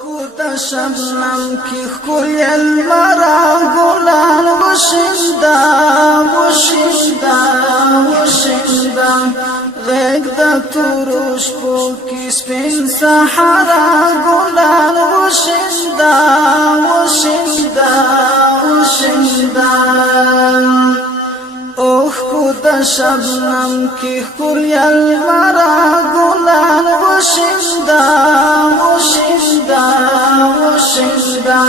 کوتا شبنم کی خوی المرا گلان وشندا وشندا وشندا غیگ دا تروش پو کی سپین سحرا گلان وشندا وشندا وشندا کوتا شبنم کی خوی المرا گلان وشندا وشندا وشندا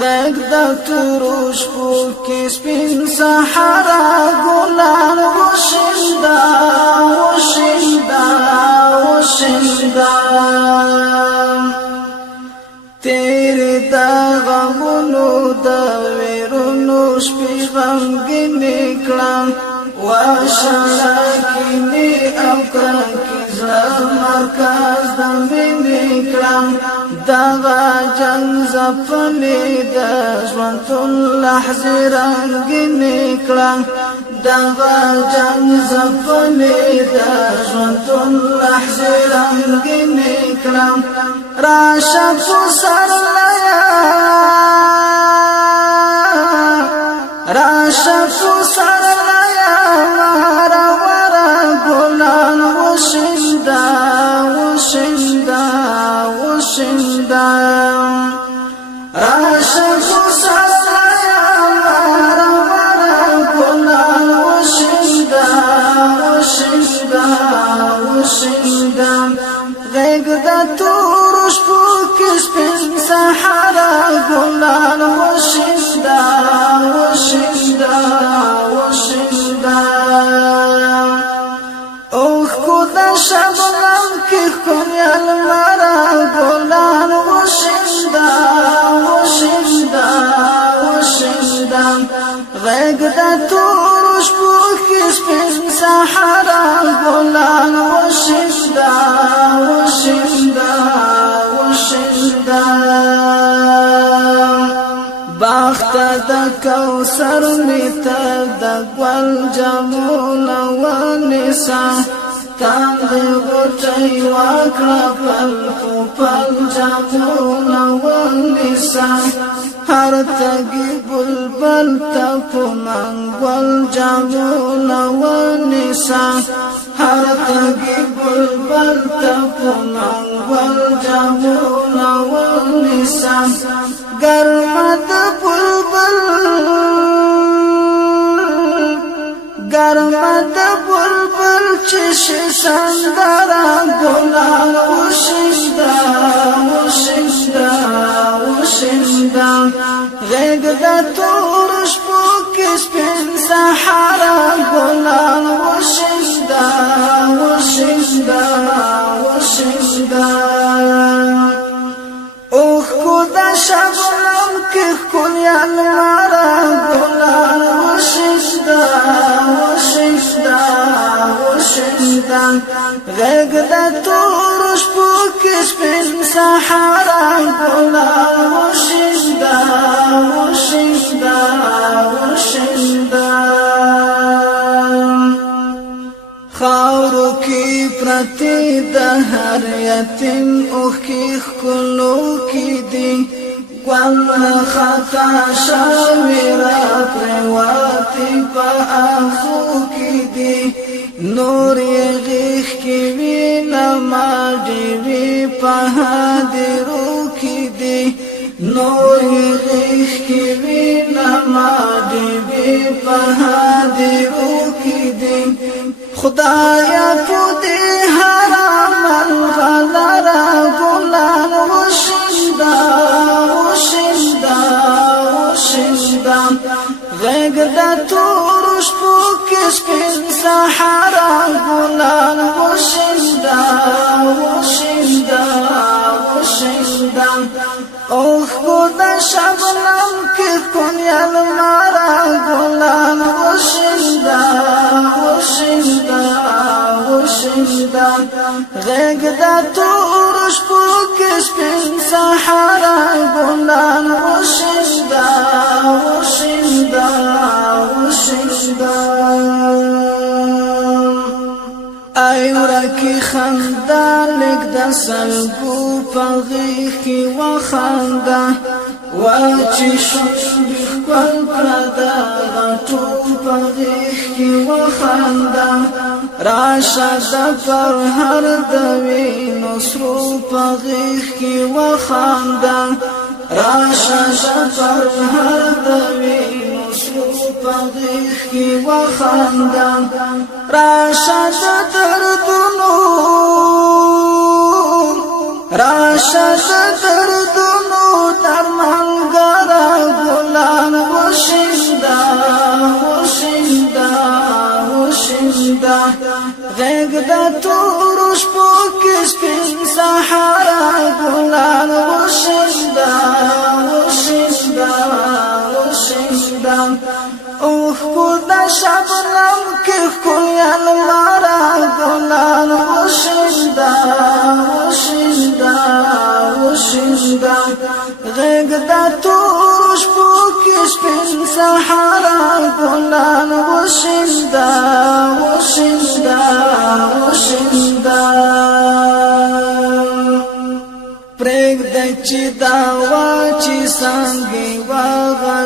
غیگ دا تروش پو کی سپین سحرا گلان وشندا وشندا وشندا تیرے دا غمونو دا ویرونو شپی غمگینی کلام واشلاکینی او کرنکی زلم مرکز دا مینی کلام داغا جنگ زفلی دا جوانتون لحظی رنگینی کلام داغا جنگ زفلی دا جوانتون لحظی رنگینی کلام راشا فسر لیا راشا فسر لیا مارا ورا گلان وشندا وشندا وشندا راشا فسر لیا مارا ورا گلان وشندا وشندا وشندا غیگ دا تورش پو کس پن سحرا گلان وشندا وشندا وشندا اوخ کو دا شبنم کی کنی المرا گلان وشندا وشندا وشندا غیگ دا تورش پو کس پن سحرا گلان وشندا وشندا وشندا باخت دا کوثر میتا دا گوال جمون ونسا تاندی غٹی واکڑا پل پل جمون ونسا ہر تگی بلبل تپو منگول جمون ونسا ہر تگی بلبل تپو منگول جمون ونسا گرمت بلبل گرمت بلبل چش سندرا گلان وشندا وشندا وشندا غیگ دا تورش پو کس پن سحرا گلان وشندا وشندا وشندا اوخ کو دا شبنم کی کنی المارا گلان وشندا وشندا وشندا غیگ دا تورش پو کس پن سحرا گلان وشندا وشندا وشندا خاورو کی پرتی دا ہر یتیم اوخ کی خلو کی دی گوال خطا شاویرا پریواتی پا آخو کی دی نوری غیخ کی وی نماڈی وی پا حادرو کی دی نوری غیخ کی وی نماڈی وی پا حادرو کی دی خدایا پودی حرام الغلرا گلان وشندا وشندا وشندا غیگ دا تورش پو کس پن سحرا گلان وشندا وشندا وشندا اوخ کو دا شبنم کی کنی المارا گلان وشندا وشندا وشندا غیگ دا تورش پو کس پن سحرا گلان وشندا وشندا وشندا ای ورکی خندا لگ دا سلګو پغیخ کی وخاندا واچی شوندی خپل پردا غټو پغیخ کی وخاندا راشد پر هر دوی نصرو پغیخ کی وخاندا راشد پر هر دوی پغیخ کی وخاندا راشد دردونو درمانگارا گلان وشندا غیگ دا توروش پوکش پین سحارا گلان وشندا اوخ بودا شبنم که خویل مارا گلان وشندا غیگ دا توروش پوکش پین سحارا گلان وشندا پریگ دا چی داوا چی سانگی واغا